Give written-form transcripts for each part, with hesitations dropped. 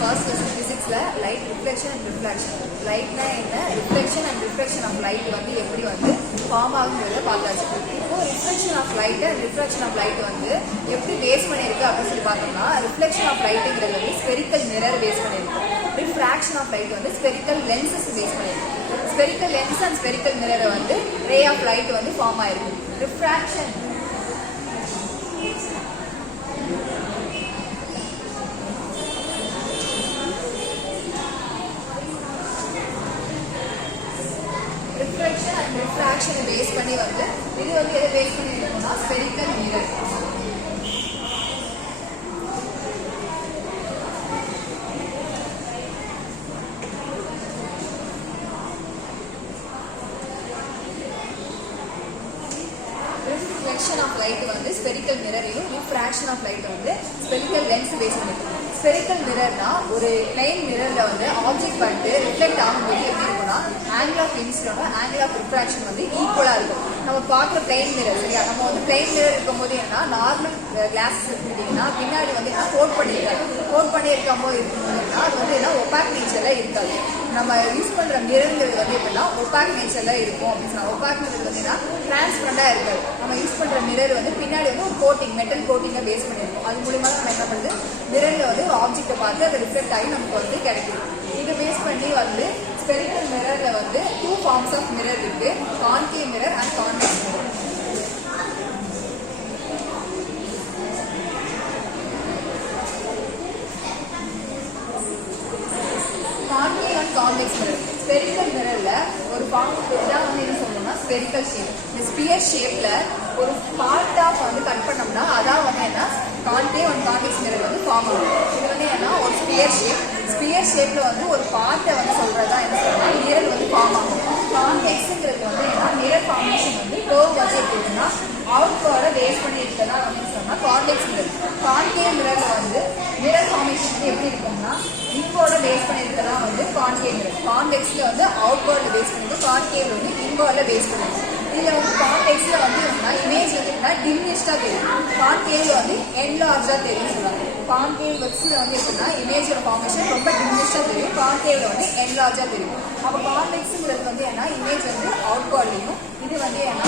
first lesson physics la light reflection and refraction. Light na enna reflection and refraction of light வந்து எப்படி வந்து form ஆகும்ங்கறத பார்த்தாச்சு. இப்போ reflection of light and refraction of light வந்து எப்படி base பண்ணிருக்கு அப்படி சொல்லி பார்த்தோம்னா reflection of lightங்கிறது வந்து spherical mirror பேஸ் பண்ணிருக்கு. Refraction of light வந்து spherical lenses பேஸ் பண்ணிருக்கு. Spherical lens and spherical mirror வந்து ray of light வந்து ஃபார்ம் ஆயிருக்கு. Refraction refraction base பண்ணி வந்து இது வந்து எதை பேஸ் பண்ணி இருக்கும்னா spherical mirror. reflection of light வந்து spherical mirror-ஐயும் refraction of light வந்து spherical lens பேஸ் பண்ணிருக்கு. spherical mirror-னா ஒரு plain mirror-ல வந்து ஆப்ஜெக்ட் வந்து ரிஃப்ளெக்ட் ஆகும்போது எப்படி இருக்கும்னா angle of incidence angle of refraction வந்து ஈக்குவலா இருக்கும். நம்ம பார்க்குற plain mirror சரியா, நம்ம வந்து plain mirror இருக்கும்போது என்ன நார்மல் கிளாஸ் எடுத்தீங்கன்னா பின்னாடி வந்து என்ன கோட் பண்ணியிருக்கும்போது இருக்கும்போதுன்னா அது வந்து என்ன ஒபாக் நேச்சர்ல இருக்காது. நம்ம யூஸ் பண்ற மிரர்ங்கிறது வந்து எப்படின்னா ஒபாக் நேச்சர்ல இருக்கும் அப்படின்னு சொன்னா ஒபாக் மிரர் வந்து என்ன டிரான்ஸ்பரண்டா இருக்காது. நம்ம யூஸ் பண்ற மிரர் வந்து பின்னாடி வந்து ஒரு கோட்டிங் மெட்டல் கோட்டிங்கை பேஸ் பண்ணியிருக்கோம். அது மூலியமா நம்ம என்ன பண்ணுது மிரர்ல வந்து ஒரு ஆப்ஜெக்டை பார்த்து அதை ரிஃப்ளெக்ட் ஆகி நமக்கு வந்து கிடைக்குது. இதை பேஸ் பண்ணி வந்து ஸ்பெரிக்கல் மிரர்ல வந்து 2 ஃபார்ம்ஸ் ஆஃப் மிரர் இருக்கு, concave mirror and convex mirror. Concave and convex mirror. Spherical மிரர்ல ஒரு ஃபார்ம் தான் வந்து என்ன சொல்லணும்னா ஸ்பெரிக்கல் ஷேப். இந்த ஸ்பியர் ஷேப்ல ஒரு பார்ட் ஆஃப் வந்து கட் பண்ணோம்னா அதான் வந்து என்ன கான்கேவ் அண்ட் கான்வெக்ஸ் மிரர் வந்து ஃபார்ம் ஆகும். இது வந்து என்ன ஒரு ஸ்பியர் ஷேப்ல வந்து ஒரு பார்ட்டை வந்து சொல்றதா என்ன சொல்லணும்னா மிரர் வந்து ஃபார்ம் ஆகும். கான்வெக்ஸ்ங்கிறது வந்து என்ன மிரர் ஃபார்மேஷன் வந்து கர்வ் வந்து எப்படின்னா அவுட்வர்டை பேஸ் பண்ணி இருக்கிறதா வந்து சொன்னா கான்வெக்ஸ் மிரர். கான்கேவ் மிரர்ல வந்து மிரர் ஃபார்மேஷன் வந்து எப்படி இருக்கும்னா இன்வர்டை பேஸ் பண்ணி இருக்கிறதா வந்து கான்கேவ் மிரர். கான்வெக்ஸ்ல வந்து அவுட்வர்டை பேஸ் பண்ணிட்டு கான்கேவ் வந்து இன்வர்ட்ல பேஸ் பண்ணிருக்கு. இதுல வந்து கான்வெக்ஸ்ல வந்து இமேஜ் வந்து டிமினிஷ்டா தெரியும், கான்கேவ்ல வந்து என்லார்ஜா தெரியும் சொல்றாங்க. கான்கேவ் வெக்ஸ்ல வந்து எப்படின்னா இமேஜோட ஃபார்மேஷன் ரொம்ப டிமினிஷ்டா தெரியும், கான்கேவ்ல வந்து என்லார்ஜா தெரியும். அப்போ கான்வெக்ஸ்ங்கிறது வந்து என்ன இமேஜ் வந்து அவுட்வர்ட்லையும் இது வந்து என்ன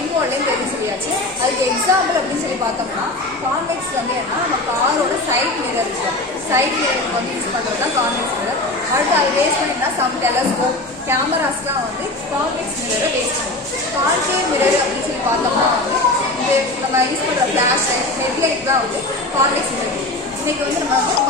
இன்வர்ட்லையும் தெரியும் சொல்லியாச்சு. அதுக்கு எக்ஸாம்பிள் அப்படின்னு சொல்லி பார்த்தோம்னா கான்வெக்ஸ் வந்து என்ன நம்ம காரோட சைட் மிரர் இருக்கு, சைட் மிரருக்கு வந்து யூஸ் பண்றது தான் கான்வெக்ஸ் மிரர். அடுத்து அது பேஸ் பண்ணினா சம் டெலஸ்கோப் கேமராஸ்லாம் வந்து கான்வெக்ஸ் மிரரை பேஸ் பண்ணும். கான்கேவ் மிரர் அப்படின்னு சொல்லி பார்த்தோம்னா வந்து இது நம்ம யூஸ் பண்ற ஃபிளாஷ் லைட் ஹெட்லைட் தான் வந்து கான்வெக்ஸ் மிரர். இன்னைக்கு வந்து நம்ம வந்து